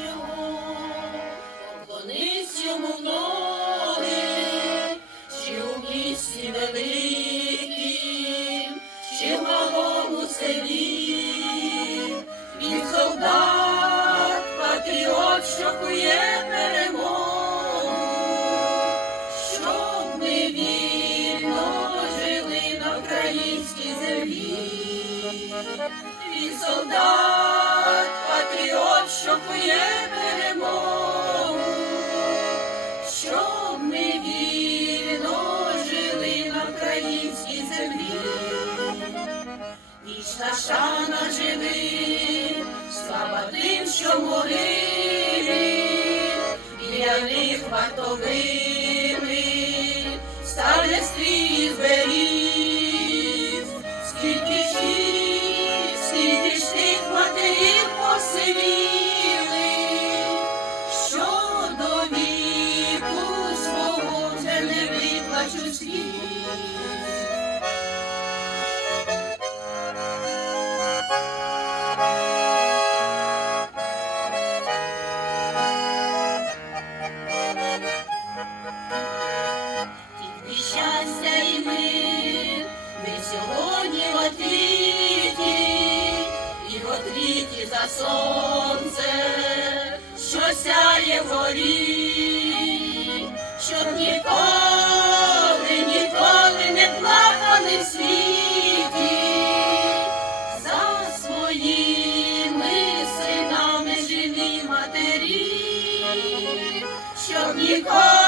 йому, поклонись йому в ноги, у місті великим, чи в малому селі, він солдат, патріот, що кує щоб ми вільно жили на українській землі. Ти солдат, патріот, що кує перемогу, щоб ми вільно жили на українській землі. Вічна шана живи, слава тим, що могили, біля них вартовими, щастя і мир, ви сьогодні за сонце, що сяє вгорі, щоб ніколи, ніколи не плакали в світі за своїми синами живі матері, щоб ніколи.